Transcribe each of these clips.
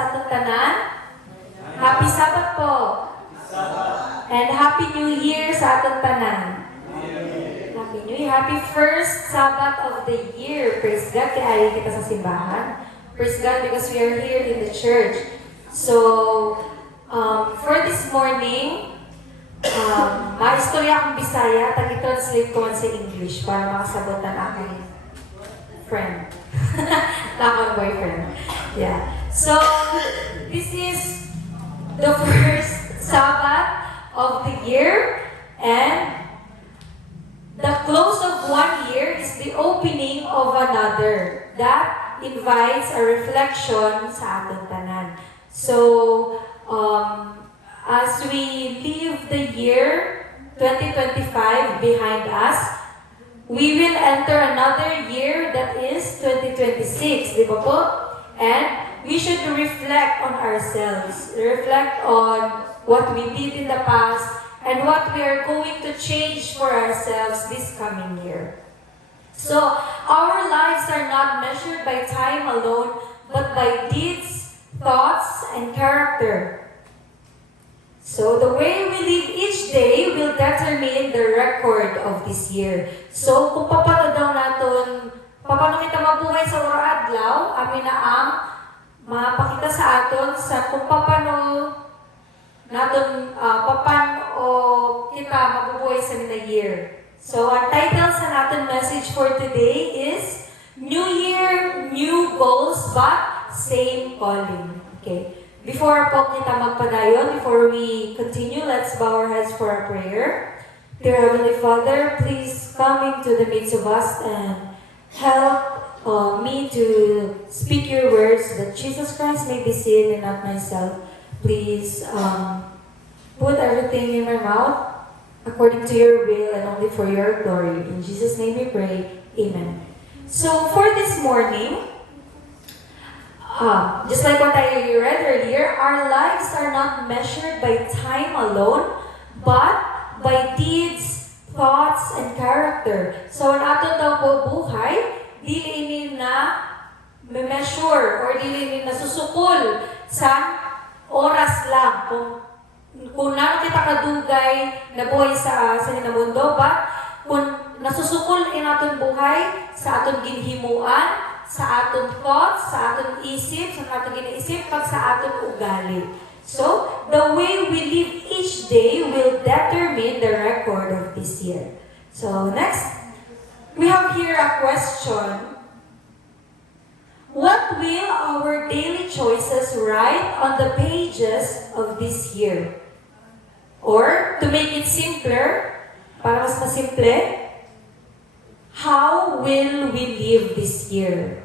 sa atong tanan. Happy Sabbath po. And Happy New Year sa atong tanan. Happy New Year. Happy first Sabbath of the year. Praise God. Kaya ayaw kita sa simbahan. Praise God because we are here in the church. So, for this morning, maistorya akong Bisaya, tagi-translate ko man sa English para makasagutan aking friend. Lakon boyfriend. Yeah. So, this is the first Sabbath of the year, and the close of one year is the opening of another. That invites a reflection sa atong tanan. So, as we leave the year 2025 behind us, we will enter another year that is 2026, di ba po? And we should reflect on ourselves, reflect on what we did in the past, and what we are going to change for ourselves this coming year. So, our lives are not measured by time alone, but by deeds, thoughts, and character. So, the way we live each day will determine the record of this year. So, kung paano daw natin, paano kita mabuhay sa adlaw, amin na ang mapakita sa aton sa kung paano natin, paano kita mabubuhay sa nila year. So, ang title sa natin message for today is New Year, New Goals, but Same Calling. Okay. Before po kita magpadayon, before we continue, let's bow our heads for a prayer. Dear Heavenly Father, please come into the midst of us and help me to speak your words that Jesus Christ may be seen and not myself. Please put everything in my mouth according to your will and only for your glory. In Jesus' name we pray. Amen. So for this morning, just like what I read earlier, our lives are not measured by time alone, but by deeds, thoughts, and character. So, ang ato daw po buhay, dili na measure or dili na susukol sa oras lang. Kung naano kita kadugay na buhay sa mundo, but kung nasusukol in aton buhay sa aton ginhimuan, sa aton thoughts, sa aton isip, sa aton ginaisip, pag sa aton ugali. So, the way we live each day will determine the record of this year. So, next, we have here a question. What will our daily choices write on the pages of this year? Or, to make it simpler, para mas masimple, how will we live this year?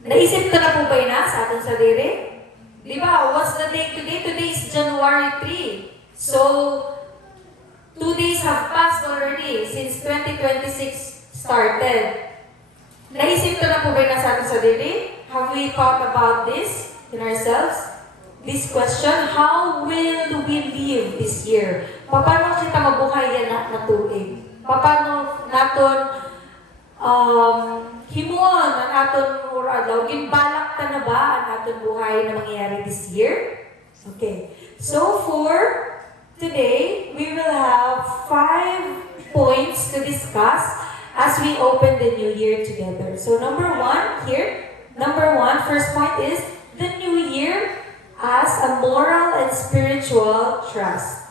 Naisip ko na po ba na sa atong sarili? Di ba? What's the date today? Today is January 3. So, 2 days have passed already since 2026 started. Naisip ko na po ba na sa atong sarili? Have we thought about this in ourselves? This question, how will we live this year? Paano kita mabuhay yan na tuig? Paano naton himuon ang aton adlaw, ginbalak ta na ba ang aton buhay na mangyayari this year? Okay. So for today, we will have 5 points to discuss as we open the new year together. So number 1 here, first point is the new year as a moral and spiritual trust.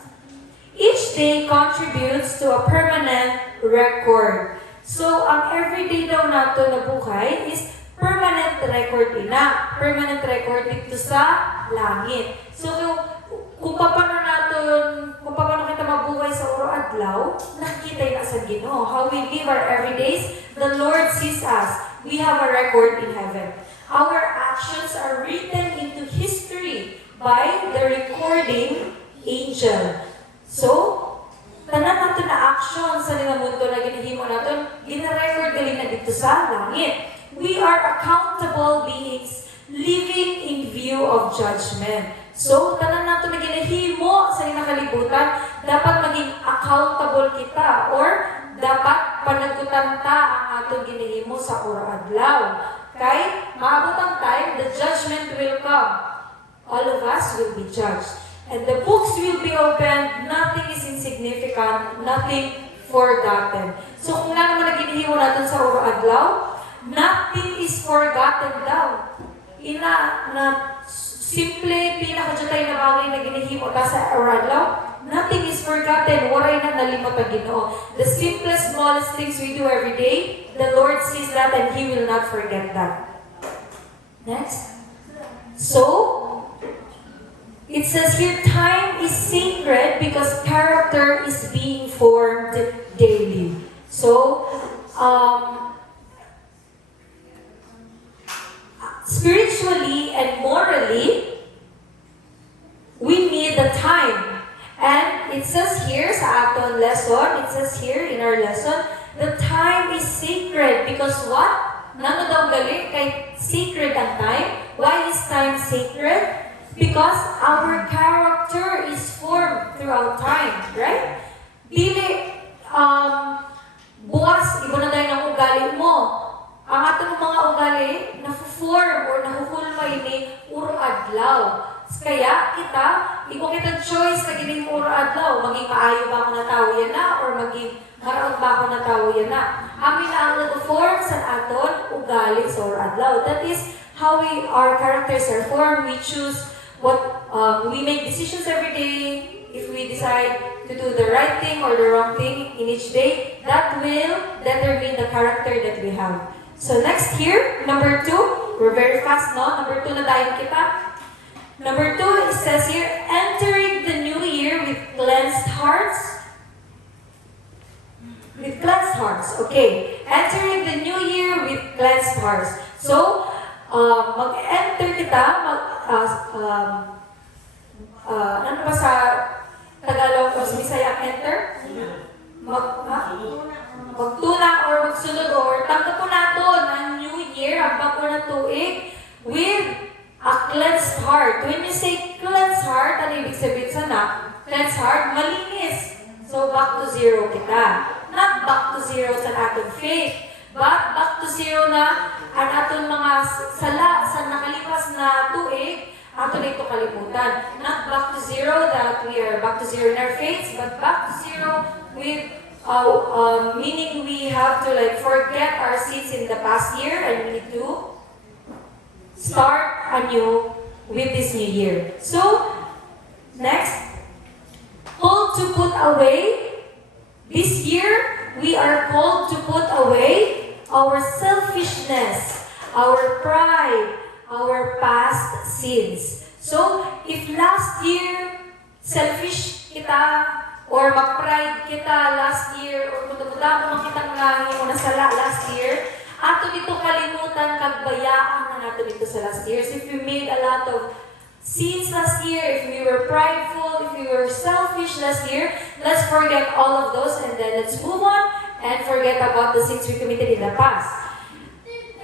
Each day contributes to a permanent record. So, ang everyday daw nato na buhay is permanent record ina. Permanent record dito sa langit. So, kung paano kita mabuhay sa adlaw, nakikita na sa Ginoo. How we live our everydays, the Lord sees us. We have a record in heaven. Our actions are written into history by the recording angel. So, tanan nato na action sa mundo na ginahimo naton, gina-record gali na dito sa langit. We are accountable beings living in view of judgment. So, tanan nato na ginahimo sa kalibutan, dapat maging accountable kita or dapat panagkutan ta ang atong ginahimo sa adlaw. Kay, maabot ang time, the judgment will come. All of us will be judged. And the books will be opened, nothing is insignificant, nothing forgotten. So kung na naman naginihiwa natin sa adlaw, nothing is forgotten daw. Ina na simple, pinakadyo tayo na bagay na ginihimo ta sa adlaw, nothing is forgotten. Waray na nalimot ang Ginoo. The simplest, smallest things we do every day, the Lord sees that and He will not forget that. Next. So, it says here, time is sacred because character is being formed daily. So, spiritually and morally, we need the time. And it says here sa aton lesson, it says here in our lesson, the time is sacred because what? Nano daw gali kay sacred ang time. Why is time sacred? Because our character is formed throughout time, right? Dili, bukas, iba na tayo ng ugali mo. Ang atong mga ugali, na-form or nahuhulma ini uro adlaw. Kaya kita, iko kita choice na gining uro adlaw. Maging maayo ba ako na tao yan na or maging maraot ba ako na tao yan na. Amin na ang nag-form sa aton ugali sa uro adlaw. That is how our characters are formed. We choose what we make decisions every day. If we decide to do the right thing or the wrong thing in each day, that will determine the character that we have. So next here, number 2, we're very fast, no? Number 2 na tayo kita. Number 2, it says here, entering the new year with cleansed hearts. With cleansed hearts, okay. Entering the new year with cleansed hearts. So, mag-enter kita, ano ba sa Tagalog o sa Bisaya enter? Magtuna or magsunod or tanggap po natin ang new year, ang bago na tuig with a cleansed heart. When you say cleansed heart, ano ibig sabihin sana? Cleansed heart, malinis. So back to zero kita. Not back to zero sa ating faith, but back to zero na ang ating mga sala sa nakalipas na tuig, ato na ito kalimutan. Not back to zero that we are back to zero in our faith, but back to zero with meaning we have to forget our sins in the past year and we need to start anew with this new year. So, next, called to put away. This year, we are called to put away our selfishness, our pride, our past sins. So, if last year, selfish kita, or mag-pride kita last year, or muda-muda mo kitang lahi mo na sala last year, ato dito kalimutan, kagbayaan na nato dito sa last year. So if we made a lot of sins last year, if we were prideful, if we were selfish last year, let's forget all of those and then let's move on and forget about the sins we committed in the past.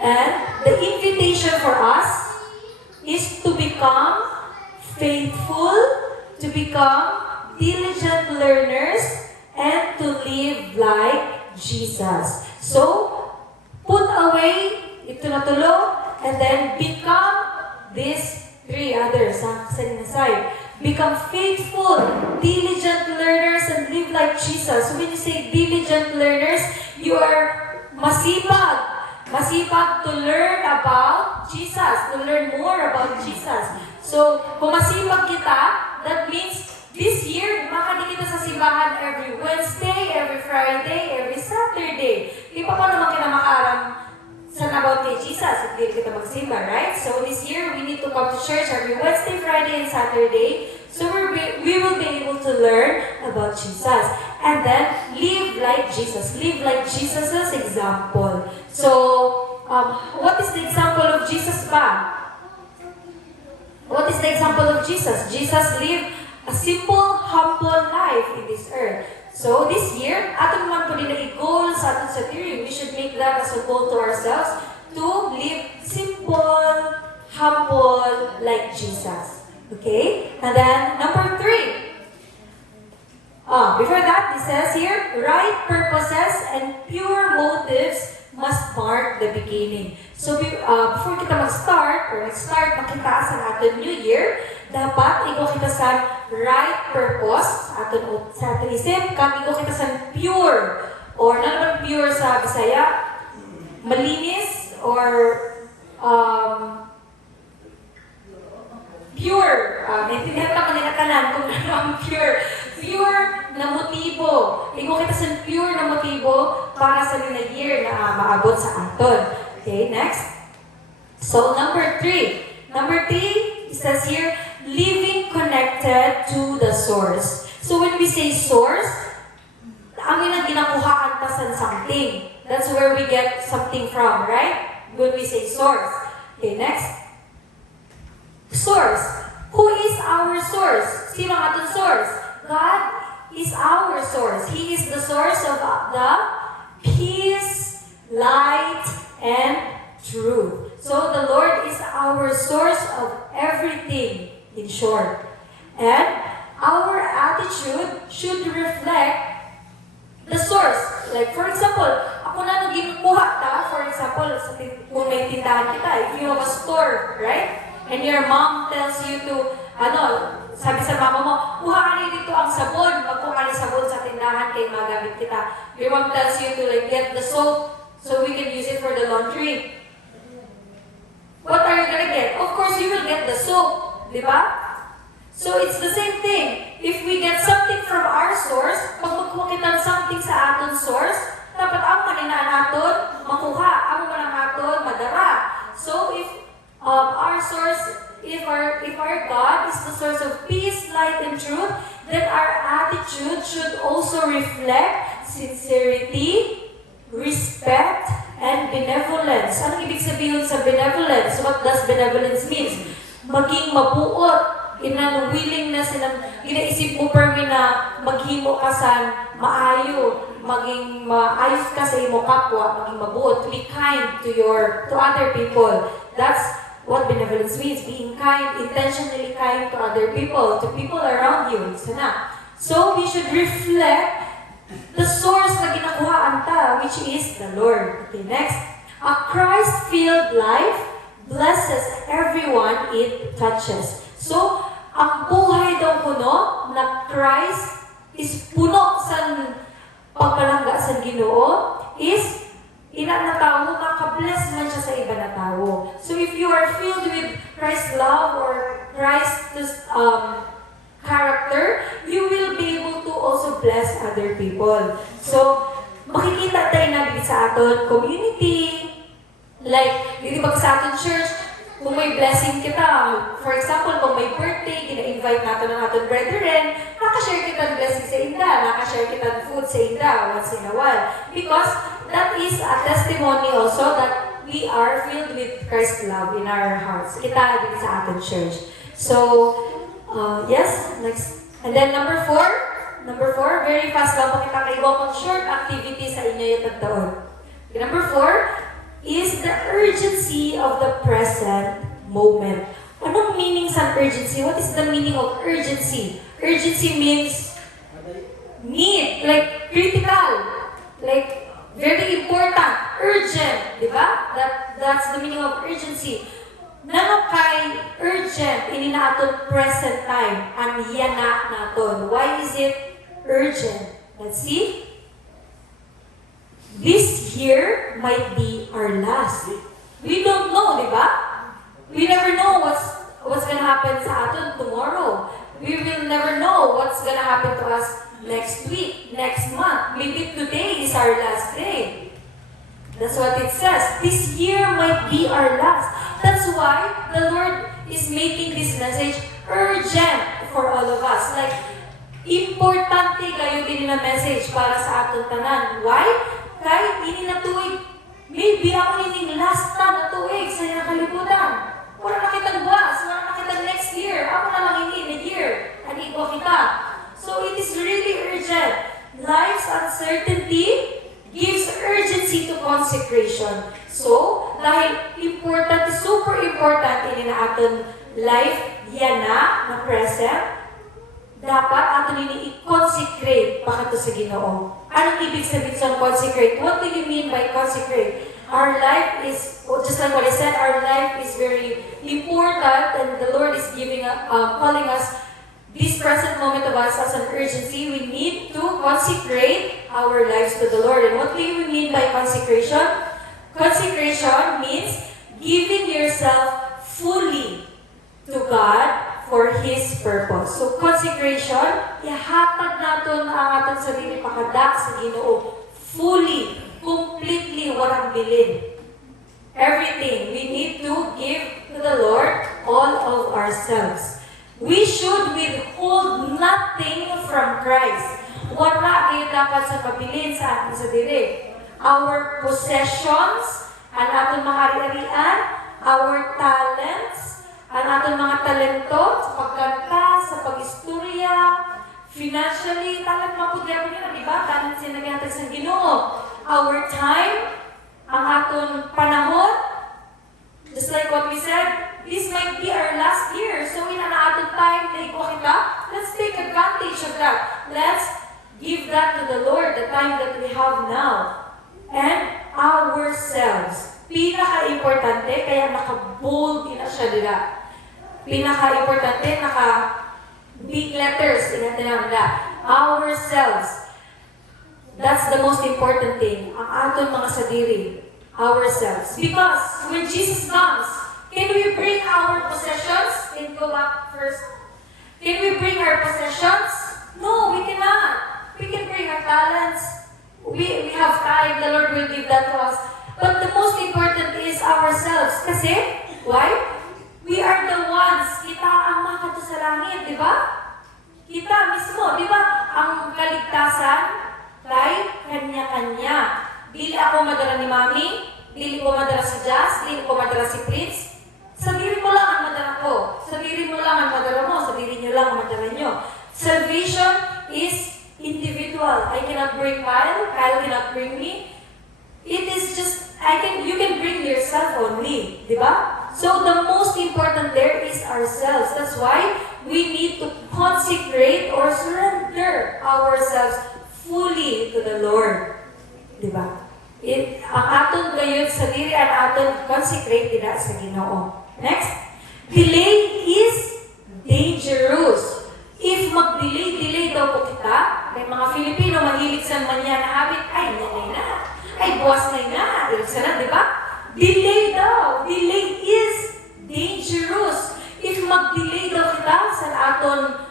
And the invitation for us is to become faithful, to become diligent learners, and to live like Jesus. So, put away, ito na tulo, and then become these 3 others. Side. Become faithful, diligent learners, and live like Jesus. So when you say diligent learners, you are masipag. Masipag to learn about Jesus, to learn more about Jesus. So, kung masipag kita, that means this year, makadi kita sa simbahan every Wednesday, every Friday, every Saturday. Di pa pa naman kita makaaram sa about kay Jesus if di kita magsimba, right? So this year, we need to come to church every Wednesday, Friday, and Saturday. So we will be able to learn about Jesus. And then, live like Jesus. Live like Jesus' example. So, what is the example of Jesus ba? What is the example of Jesus? Jesus lived a simple, humble life in this earth. So this year, ato naman po din na i-goal sa atin sa theory. We should make that as a goal to ourselves to live simple, humble, like Jesus. Okay? And then, number 3. Before that, it says here, right purposes and pure motives must mark the beginning. So, before kita mag-start, or nag-start makita sa aton New Year, dapat igo kita sa right purpose, sa aton isip, kag igo kita sa pure, or na naman pure sa Bisaya, malinis, or pure. Naintindihan pa kanila kanan kung ano ang pure. Pure na motibo. Igo kita sa pure na motibo para sa year na maabot sa aton. Okay, next. So, number 3. Number 3, it says here, living connected to the source. So, when we say source, ang ginakuhaan pa sa something. That's where we get something from, right? When we say source. Okay, next. Source. Who is our source? Sino ang ating source? God is our source. He is the source of the peace, light, and truth. So the Lord is our source of everything, in short. And our attitude should reflect the source. Like, for example, ako na nagkinukuha ta, for example, kung may tindahan kita, if you have a store, right? And your mom tells you to, sabi sa mama mo, kuha ka na dito ang sabon, magkuha ka ng sabon sa tindahan kay magamit kita. Your mom tells you to like get the soap so we can use it for the laundry. What are you gonna get? Of course, you will get the soap, di ba? So it's the same thing. If we get something from our source, pag magkuha kita ng something sa aton source, dapat ang maninaan naton, makuha, ang manang naton, madara. So if our source, if our God is the source of peace, light, and truth, then our attitude should also reflect sincerity, respect, and benevolence. Anong ibig sabihin sa benevolence? What does benevolence means? Maging mabuot, inang willingness, ginaisip mo permi na maghimo ka sa maayo, maging maayos ka sa imo kapwa, maging mabuot, to be kind to other people. That's what benevolence means, being kind, intentionally kind to other people, to people around you. So we should reflect the source na ginakuhaan ta, which is the Lord. Okay, next. A Christ-filled life blesses everyone it touches. So, ang buhay daw puno na Christ is puno sa pagkalangga sa Ginoo is ina na tao, makabless man siya sa iba na tao. So if you are filled with Christ's love or Christ's character, you will be able to also bless other people. So, makikita tayo na sa aton community, like, di ba sa aton church, kung may blessing kita, for example, kung may birthday, gina-invite natin ang aton brethren, nakashare kita ng blessing sa inda, nakashare kita ng food sa inda once in a while. Because that is a testimony also that we are filled with Christ's love in our hearts. Kita din sa aton church. So, yes, next. And then number 4, very fast lang po kita kayo kung short activity sa inyo yung tagtaon. Okay, number 4, is the urgency of the present moment. Anong meaning sa urgency? What is the meaning of urgency? Urgency means need, like critical, like very important, urgent, di ba? That's the meaning of urgency. Nano kay urgent, ini na aton present time, ang yana naton. Why is it urgent? Let's see. This year might be our last. We don't know, di ba? We never know what's gonna happen sa aton tomorrow. We will never know what's gonna happen to us next week, next month. Maybe today is our last day. That's what it says. This year might be our last. That's why the Lord is making this message urgent for all of us. Like, importante kayo din na message para sa aton tanan. Why? Kahit ini na tuig, maybe ako ining last time na tuig sa nakalimutan. Wala nakitang buwas, wala nakitang next year. Ako na lang ini in a year. Anigwa kita. So it is really urgent. Life's uncertainty gives urgency to consecration. So, dahil important, super important ini na aton life, yan na present, dapat aton ini i-consecrate pa kato sa Ginoo. Anong ibig sabihin sa consecrate? What do you mean by consecrate? Our life is, just like what I said, our life is very important, and the Lord is calling us this present moment of us as an urgency. We need to consecrate our lives to the Lord. And what do you mean by consecration? Consecration means giving yourself fully to God for His purpose. So, consecration, ihatag natin ang ating sarili pakada sa Ginoo. Fully, completely, walang bilin. Everything. We need to give to the Lord all of ourselves. We should withhold nothing from Christ. Wala kayo dapat sa pabilin sa ating sarili. Our possessions, ang ating mga ari-arian, our talents, ang ating mga talento sa pagkanta, sa pag-istorya, financially, talent mapudya ko nila, di ba? Talent sinagyan sa Ginoo. Our time, ang ating panahon, just like what we said, this might be our last year. So in ang ating time, let's take advantage of that. Let's give that to the Lord, the time that we have now. And ourselves. Pinaka-importante, kaya naka-bold na siya nila. Pinaka-importante, naka-big letters, ingatan namin na. Ourselves. That's the most important thing. Ang aton mga sadiri. Ourselves. Because when Jesus comes, can we bring our possessions? Can we go back first? Can we bring our possessions? No, we cannot. We can bring our talents. We have time. The Lord will give that to us. But the most important is ourselves. Kasi, why? We are the ones, kita ang makato sa langit, di ba? Kita mismo, di ba? Ang kaligtasan kay kanya-kanya. Dili ako madala ni Mami, dili ko madala si Jazz, dili ko madala si Prince. Sa diri mo lang ang madala ko. Sa diri mo lang ang madala mo. Sa diri nyo lang ang madala nyo. Salvation is individual. I cannot bring Kyle. Kyle cannot bring me. It is just, you can bring yourself only. Di ba? So the most important there is ourselves. That's why we need to consecrate or surrender ourselves fully to the Lord. Diba? Ang aton gayon sa diri ang aton consecrate dira sa Ginoo. Next, delay is dangerous. If mag-delay daw po kita, may mga Filipino mahilig sa manya na habit, ay nanay na, ay buwas na, di ba? Delay daw. Delay is dangerous. If mag-delay daw kita sa aton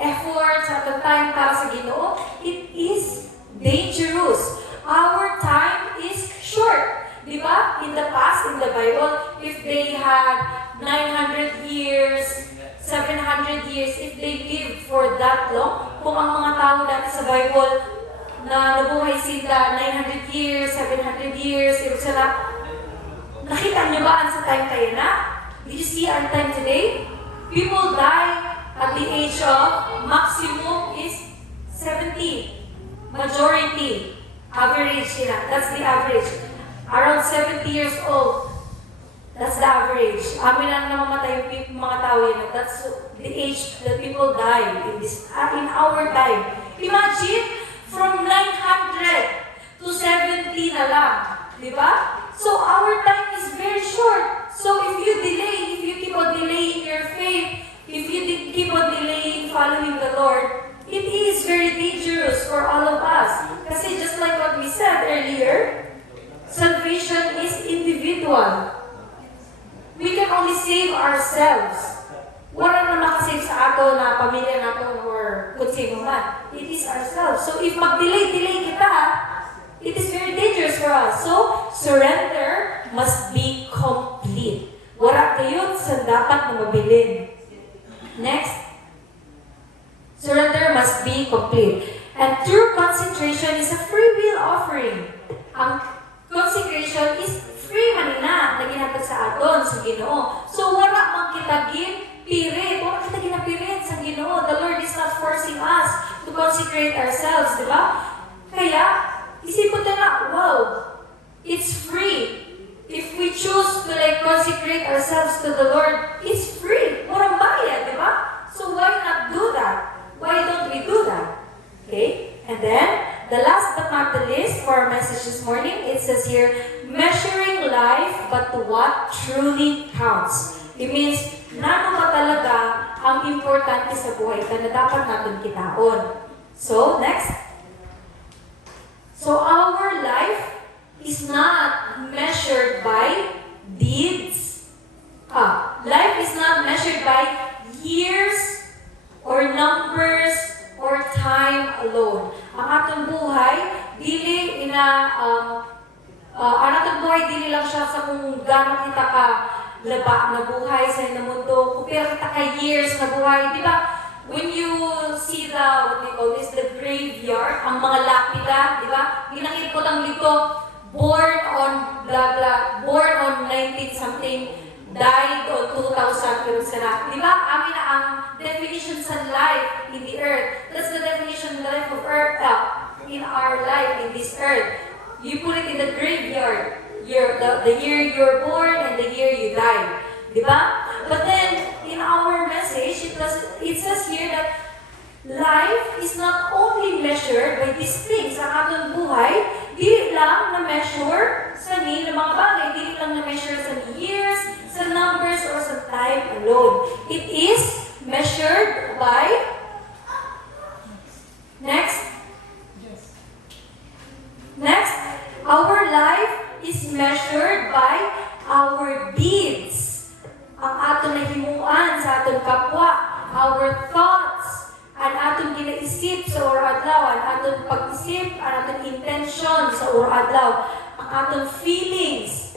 effort, sa aton time para sa Ginoo, it is dangerous. Our time is short. Di ba? In the past, in the Bible, if they had 900 years, 700 years, if they lived for that long, kung ang mga tao dati sa Bible na nabuhay sila 900 years, 700 years, nakita niyo ba ang sa time kayo na? Did you see our time today? People die at the age of maximum is 70. Majority. Average sila. That's the average. Around 70 years old. That's the average. Amin lang namamatay yung mga tao yun. That's the age that people die in our time. Imagine, from 900 to 70 na lang. Di ba? So our time is very short. So if you delay, if you keep on delaying your faith, if you keep on delaying following the Lord, it is very dangerous for all of us. Kasi just like what we said earlier, salvation is individual. We can only save ourselves. Wala na makasave sa ato na pamilya nato or kung sino man. It is ourselves. So if mag-delay kita, it is very dangerous for us. So, surrender must be complete. Wala kayo sa dapat na mabilin. Next. Surrender must be complete. And true consecration is a free will offering. Ang consecration is free manina na ginatag sa aton sa Ginoo. So, wala man kita pirit. Wala kita ginapirit sa Ginoo. The Lord is not forcing us to consecrate ourselves, di ba? Kaya, isipin mo na, wow, it's free. If we choose to consecrate ourselves to the Lord, it's free. Murang bayad, di ba? So why not do that? Why don't we do that? Okay? And then, truly counts. It means, nano ba talaga ang importante sa buhay ka na dapat natin kitaon. So, next. So, our life is not measured by deeds. Life is not measured by years or numbers or time alone. Ang atong buhay, dili dili lang siya sa kung gaano kita ka laba na buhay sa mundo, kung pero kita ka years na buhay, di ba? When you see what we call this, the graveyard, ang mga lapida, di ba? Ginakipot ang lito, born on blah blah, born on 19-something, died on 2000, pero sana. Di ba? Amin na ang definition sa life in the earth. That's the definition of life of earth, in our life in this earth. You put it in the graveyard. The year you're born and the year you die. Di ba? But then, in our message, it says here that life is not only measured by these things. Ang atong buhay, di lang na-measure sa mga bagay. Di lang na-measure sa years, sa numbers, or sa time alone. It is measured by... Next. Next. Our life is measured by our deeds. Ang atong nahimuan sa atong kapwa, our thoughts, ang atong ginaisip sa oradlaw, ang atong pag-isip, ang atong intention sa oradlaw, ang atong feelings,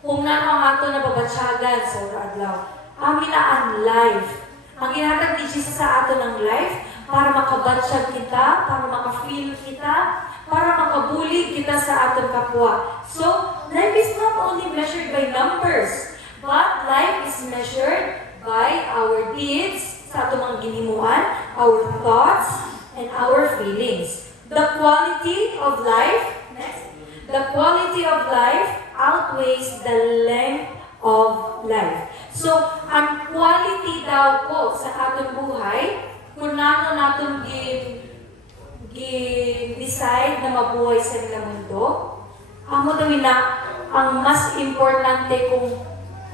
kung nano ang atong nababatsagan sa oradlaw. Amin na ang life. Ang ginatag ni Jesus sa aton ang life, para makabatsyag kita, para makafeel kita, para makabulig kita sa atong kapwa. So, life is not only measured by numbers, but life is measured by our deeds, sa atong mga ginimuan, our thoughts, and our feelings. The quality of life, next, the quality of life outweighs the length of life. So, ang quality daw po sa atong buhay, kung nano natin decide na mabuhay sa nilang mundo, amo daw na ang mas importante kung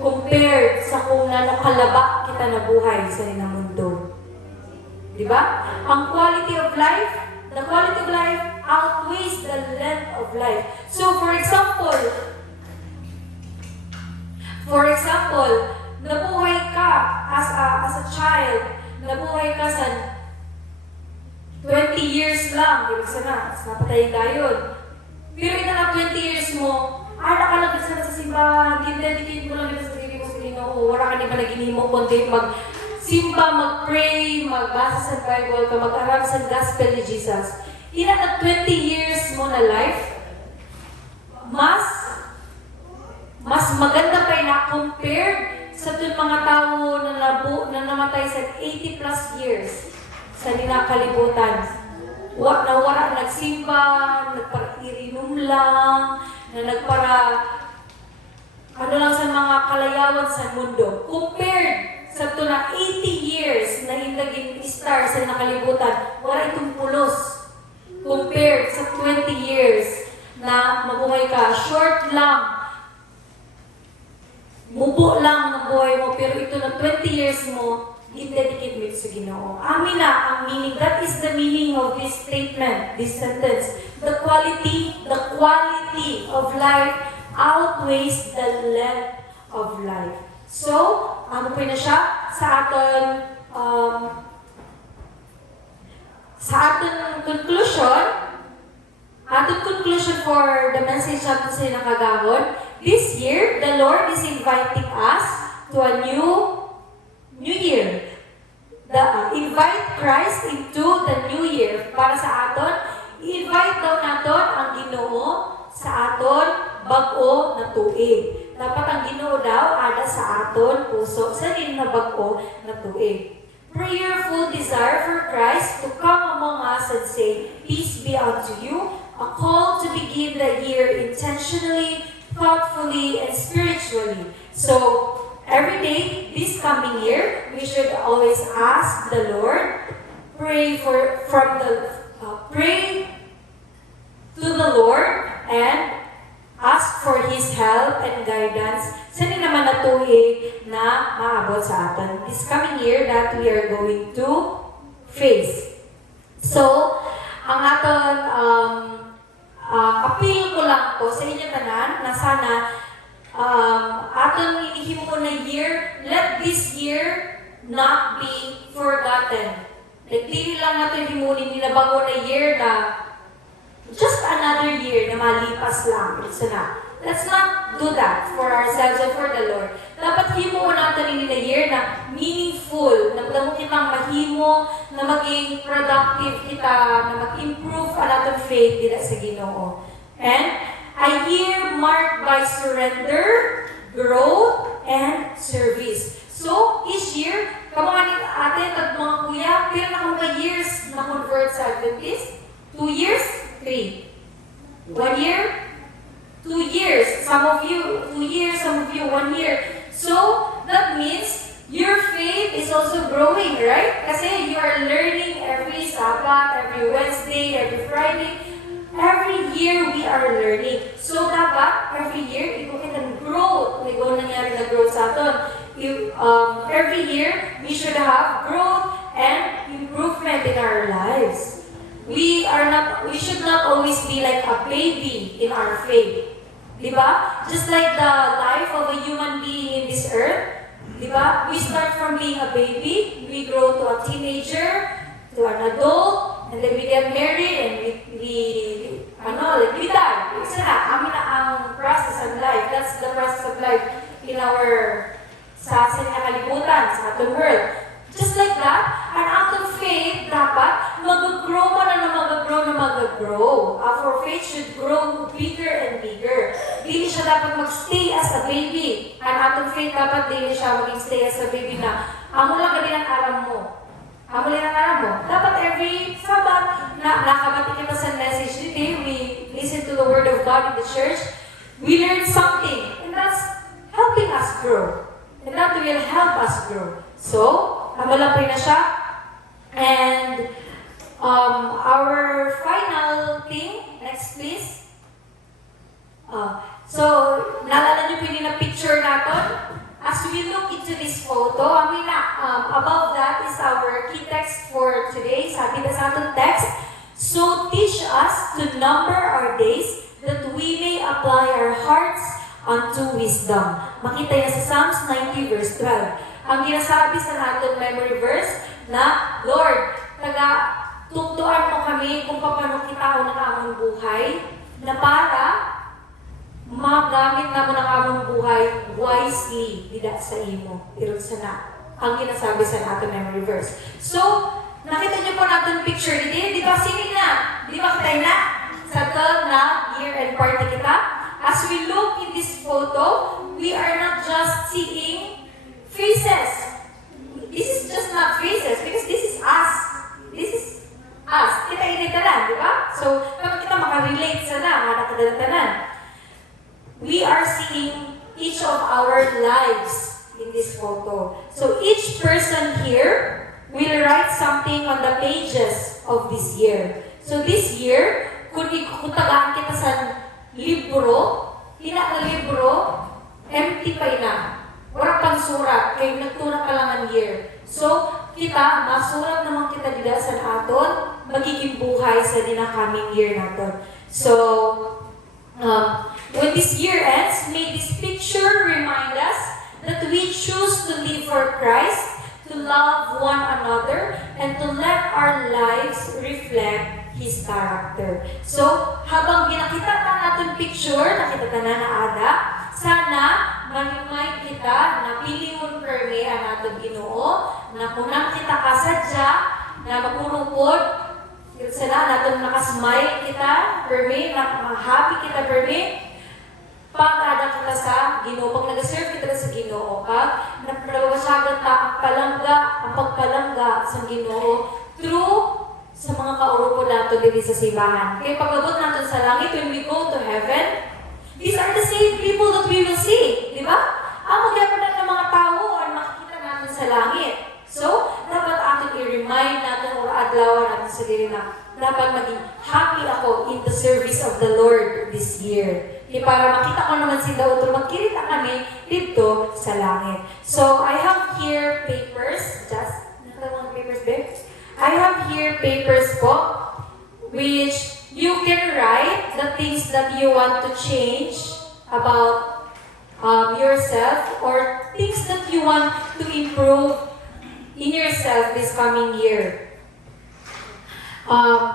compared sa kung nano kalaba kita na buhay sa nilang mundo. Diba? Ang quality of life, the quality of life outweighs the length of life. So, for example, nabuhay ka as a child, nabuhay ka sa 20 years lang, ibig sana, napatay ka yun. Pero ito na 20 years mo, nakalagay sana sa simbahan, dedicate mo lang ito sa sarili mo sa Ginoo, wala ka naman naginimo, kundi mag-simba, mag-pray, magbasa sa Bible, mag-aral sa gospel ni Jesus. Ina na 20 years mo na life, mas maganda pa na compared sa mga tao na namatay sa 80 plus years sa ninakalibutan. Wala nagsimba, nagpara-irinom lang, na lang sa mga kalayawan sa mundo. Compared sa ito na 80 years na hindaging star sa nakalibutan, wala itong pulos. Compared sa 20 years na mabuhay ka, short lang, mubo lang ng buhay mo, pero ito na 20 years mo, i-dedicate mo sa Ginoo. Amin na ang meaning. That is the meaning of this statement, this sentence. The quality of life outweighs the length of life. So, ano po na siya? Sa aton conclusion for the message natin sa nakagahon, this year, the Lord is inviting us to a new year. Invite Christ into the new year. Para sa aton, i-invite daw naton ang Ginoo sa aton bag-o na tuig. Dapat ang Ginoo daw ada sa aton puso sa na bag-o na tuig. Prayerful desire for Christ to come among us and say, "Peace be unto you." A call to begin the year intentionally, thoughtfully, and spiritually. So, every day, this coming year, we should always ask the Lord, pray to the Lord, and ask for His help and guidance sa naman natuhi na maabot sa aton this coming year that we are going to face. So, ang aton appeal ko lang po sa inyo tanan na sana aton hinihimo na year, let this year not be forgotten. Like, dili lang natin himunin nila bago na year na just another year na malipas lang. So na, let's not do that for ourselves and for the Lord. Dapat himo natin nila year na meaningful, na mo kitang mahimo, na maging productive kita, na mag-improve ang ating faith dito sa Ginoo. And a year marked by surrender, growth, and service. So, each year, kamang atin at mga kuya, pero na kung years na convert sa Adventist? 2 years? 3. 1 year? 2 years. Some of you, 2 years, some of you, 1 year. So, that means your faith is also growing, right? Kasi you are learning every Sabbath, every Wednesday, every Friday. Every year we are learning. So, dapat, every year, ikaw kitang growth. May gawin nangyari na growth sa aton. Every year, we should have growth and improvement in our lives. We should not always be like a baby in our faith. Diba? Just like the life of a human being in this earth. Diba? We start from being a baby, we grow to a teenager, to an adult, and then we get married, and we die. Isa na, amin na ang process of life. That's the process of life in our sa kalibutan, sa ating world. Just like that, an act of faith dapat mag-grow pa na mag-grow. Our faith should grow bigger and bigger. Dili siya dapat mag-stay as a baby. An act of faith dapat dili siya mag-stay as a baby na amo lang ganyan ang aram mo. Amo lang ang aram mo. Dapat every Sabbath na nakabati kita sa message today, we listen to the Word of God in the church, we learn something. And that's helping us grow. And that will help us grow. So, malapay na siya. And our final thing, next please. So, naalala niyo pili na picture natin? As we look into this photo, above that is our key text for today. Sabi na sa ating text, so teach us to number our days that we may apply our hearts unto wisdom. Makita yan sa Psalms 90 verse 12. Ang ginasabi sa ating memory verse na, Lord, tugtuan mo kami kung paano kita ng among buhay na para magamit na mo ng among buhay wisely, dida sa imo. Pero sana, ang ginasabi sa ating memory verse. So, nakita niyo po natin picture dito. Di ba sinig na? Di ba katay na? Sa na year and party kita? As we look in this photo, we are not just seeing faces. This is just not faces because this is us. This is us. Kita tanan, di ba? So, kapag kita makarelate sa tanan, we are seeing each of our lives in this photo. So, each person here will write something on the pages of this year. So, this year, kung tagaan kita sa libro, empty pa ina. Wala pang surat, kaya nagtuna ka lang ang year. So, kita, masurat naman kita dida sa aton, magiging buhay sa coming year naton. So, when this year ends, may this picture remind us that we choose to live for Christ, to love one another, and to let our lives reflect His character. So, habang ginakita na natin picture, nakita na ada, sana ma-remind kita na pilingon permi ang ating Ginoo, na kunang kita kasadya, na magpurupod, sana natin nakasmile kita, permi, na happy kita permi, pag-ada kita sa Ginoo, pag nag-serve kita sa Ginoo, napawasagan ta ang pagpalangga sa Ginoo through sa mga kaurupo nato dito sa simbahan. Kaya pag-abot natin sa langit, when we go to heaven, these are the same people that we will see. Di ba? Ang magyapanan ng mga tao ang makikita natin sa langit. So, dapat ating i-remind natin o adlawan natin sa diri na dapat maging happy ako in the service of the Lord this year. para makita ko naman sila utol magkirita kami dito sa langit. So, I have here papers. Just, nakita papers, babe? I have here papers po, which you can write the things that you want to change about yourself or things that you want to improve in yourself this coming year.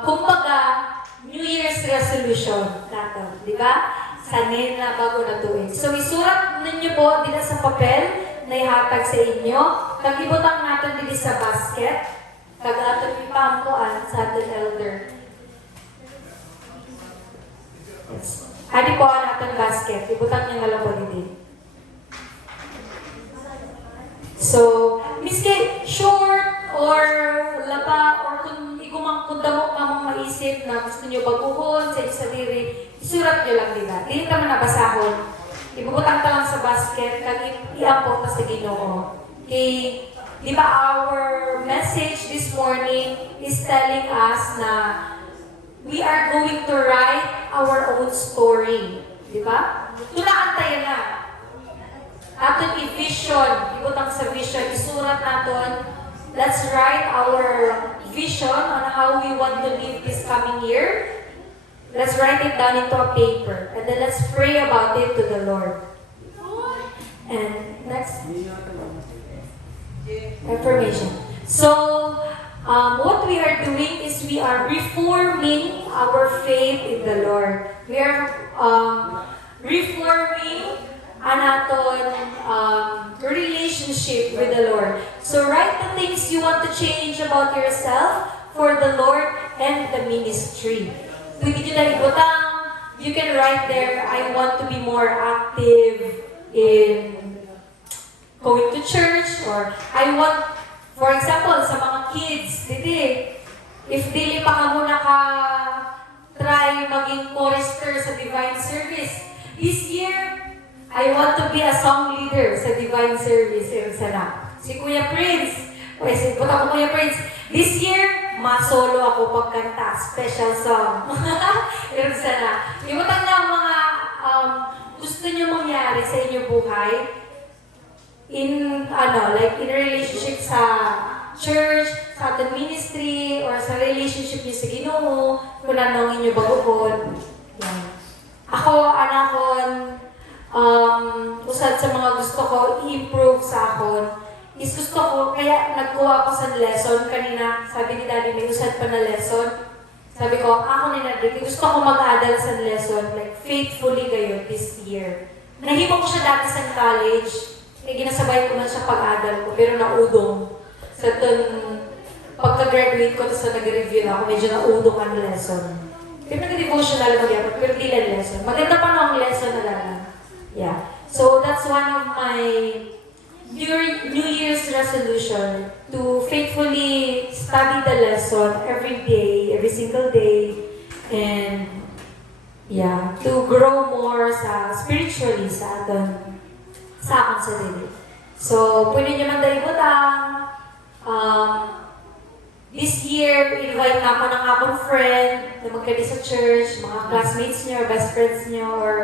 Kumbaga, New Year's resolution natin, di ba? Sanay na bago na tuwing. So, isurat ninyo po dito sa papel na ihatag sa inyo. Kagibutang natin dito sa basket. Kag-ato ipampuan sa ating elder. Yes. Hadi po ang ating basket. Ibutang niyo nga lang po dito. So, miski short or laba or kung damo ka mong maisip na gusto nyo baguhon sa isa diri, isurat nyo lang nila. Dili ka man nabasahon. Ibubutang ka lang sa basket, kag iampo ka sa Ginoo. Okay, di ba our message this morning is telling us na we are going to write our own story. Di ba? Tulaan tayo na. Aton i-vision, ibutang sa vision, isurat naton. Let's write our vision on how we want to live this coming year. Let's write it down into a paper. And then let's pray about it to the Lord. And next. Affirmation. So, what we are doing is we are reforming our faith in the Lord. We are reforming anaton relationship with the Lord. So write the things you want to change about yourself for the Lord and the ministry. Pwede nyo na ibutang, you can write there, I want to be more active in going to church, or I want, for example, sa mga kids, if dili pa ka muna ka try maging chorister sa divine service, this year, I want to be a song leader sa divine service. Sana. Si Kuya Prince. Buta ko Kuya Prince. This year, ma-solo ako pagkanta. Special song. Sana. Ibutang na ang mga gusto nyo mangyari sa inyong buhay. In relationship sa church, sa ating ministry, or sa relationship niyo sa Ginoo, kung anong inyo baguhon. Yan. Ako, anakon, usad sa mga gusto ko i-improve sa akon is gusto ko, kaya nagkuha ako sa lesson kanina, sabi ni Daddy may usad pa na lesson, sabi ko, ako ni Daddy, gusto ko mag-adal sa lesson, like faithfully kayo this year. Nahimo ko siya dati sa college, ginasabay ko man siya pag-adal ko, pero naudong. Sa pagka-graduate ko, tapos nag-review na ako, medyo naudong ang lesson. Pero nag-devotional mag-yapot, pero di lang lesson. Maganda pa na ang lesson na lang. Yeah. So that's one of my New Year's resolution, to faithfully study the lesson every day, every single day, and yeah, to grow more spiritually sa akong sarili. So, pwede nyo man dalibutang, this year, invite na ako ng akong friend na magkadi sa church, mga classmates nyo, or best friends nyo, or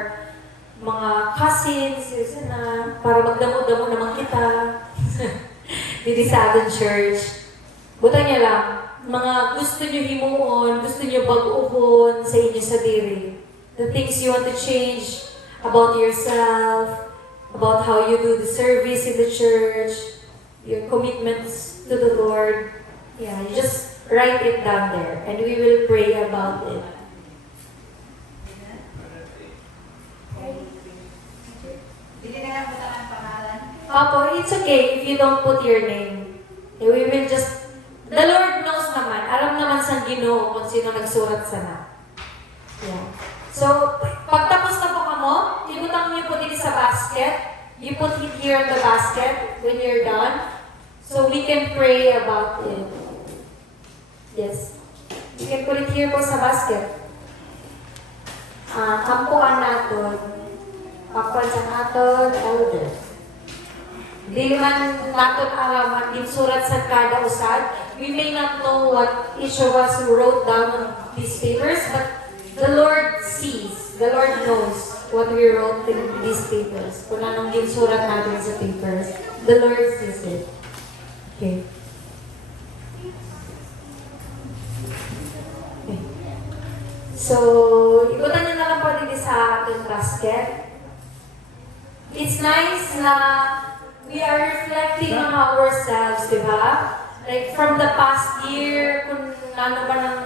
mga cousins, yun na, para magdamo-damo naman kita. Dito sa ating church. Buta niya lang, mga gusto nyo himuon, gusto nyo baguhon sa inyo sa diri. The things you want to change about yourself, about how you do the service in the church, your commitments to the Lord. Yeah, you just write it down there, and we will pray about it. Opo, it's okay if you don't put your name. We will just, the Lord knows naman, alam naman sa Ginoo kung sino nagsurat sana. Yeah. So, pagtapos na po kamo, ibutang niyo po dito sa basket. You put it here in the basket when you're done. So we can pray about it. Yes. You can put it here po sa basket. Kampuan natin. Kapal sa natin, elder. Di man natin alaman, yung surat sa kada usad. We may not know what each of us wrote down on these papers, but the Lord sees. The Lord knows. what we wrote in these papers. Kung anong yung surat natin sa papers. The Lord sees it. Okay. Okay. So, ikutan nyo na lang po dito sa ating basket. It's nice na we are reflecting on ourselves, di ba? Like from the past year, kung ano ba nang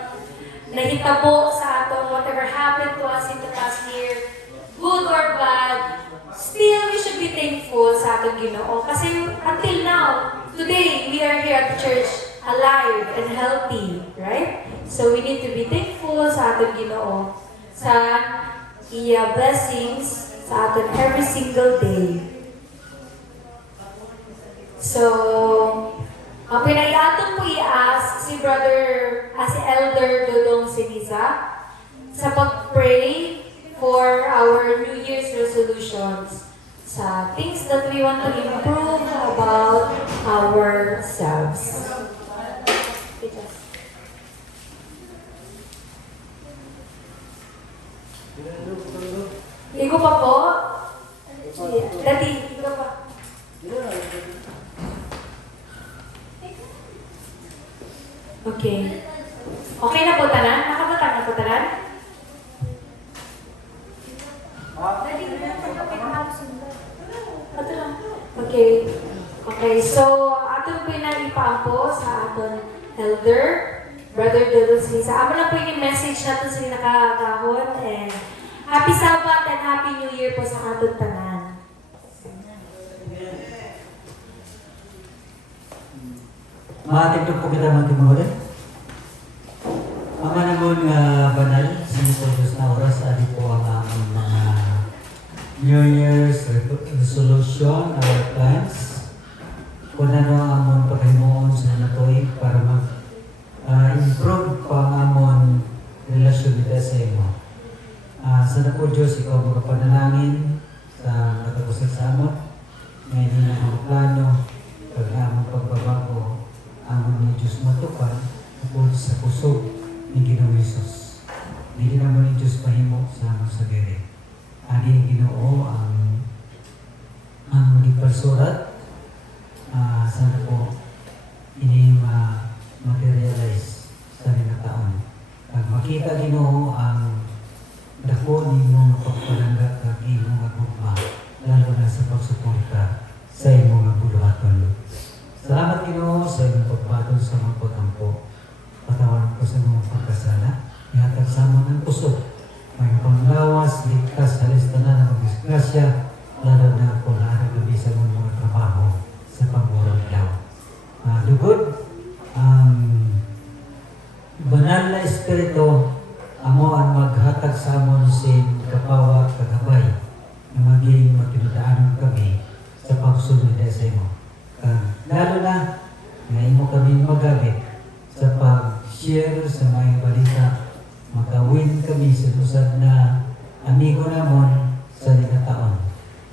nahitabo sa ato, whatever happened to us in the past year, good or bad, still we should be thankful sa atong Ginoo. Kasi until now, today, we are here at the church alive and healthy, right? So we need to be thankful sa atong Ginoo sa iya blessings sa aton every single day. So, ang pinag-aton po i-ask si si Elder Dodong Siniza sa pag-pray for our New Year's resolutions sa things that we want to improve about ourselves. Igo pa po? Dati, igo pa. Okay. Okay na po tanan? Nakabata na po tanan? Ato lang. Okay. Okay, so aton po yung ipaampo sa aton elder, Brother Dodong Siniza. Amo na po yung message natin sa nakakahon and Happy Sabbath and Happy New Year po sa aton tanan. Maatipid po kita mga timurin. Ang manamon nga banal, sa Diyos na oras, adi po ang aming mga New Year's resolution, our plans. Kung ano ang amon paghimuon sa natuig para mag-improve pa ang amon relasyon nito sa imo. Sana po Diyos, ikaw mga panalangin sa natapos sa amon. Ngayon din ang plano, pag amon pagbabago, amon ni Diyos matupad, tungkol sa puso ni Ginoong Hesus. Hindi naman ni Diyos mahimo sa amon sa gere. Adi ang Ginoo ang ipasurat. Sana po ini materialize sa taon. Pag makita Ginoo ang dako ni mong pagpalanggat kag imong agugma, lalo na sa pagsuporta sa imong buluhaton. Salamat Ginoo sa imong pagpatol sa mga pagkampo. Patawan ko sa mga pagkasala. Ihatag sa amon ang puso. May panglawas, ligtas, halis tanan ng disgrasya, lalo na kung naaragabi sa mga trabaho sa pangurang daw. Lugod, ang banal na espiritu, amo ang maghatag sa amon sin kapawa kagabay na maging matinudaanan kami sa pagsunod sa imo. Lalo na, na imo kami magamit sa pag-share sa mga balita, makawin kami sa lusad na amigo namon sa taon.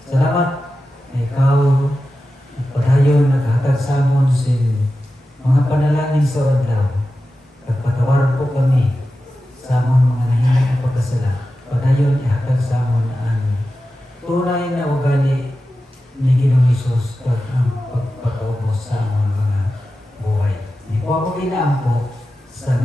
Salamat na ikaw padayon naghatag sa amon sin mga panalangin sa adlaw. Pagpatawaran po kami sa amon mga nahinag na pagkasala. Padayon ihatag sa amon ang tunay na ugali ni Ginoong Hesus pag ang pagpakaubos sa amon mga buhay. Di po ako ginaampo sa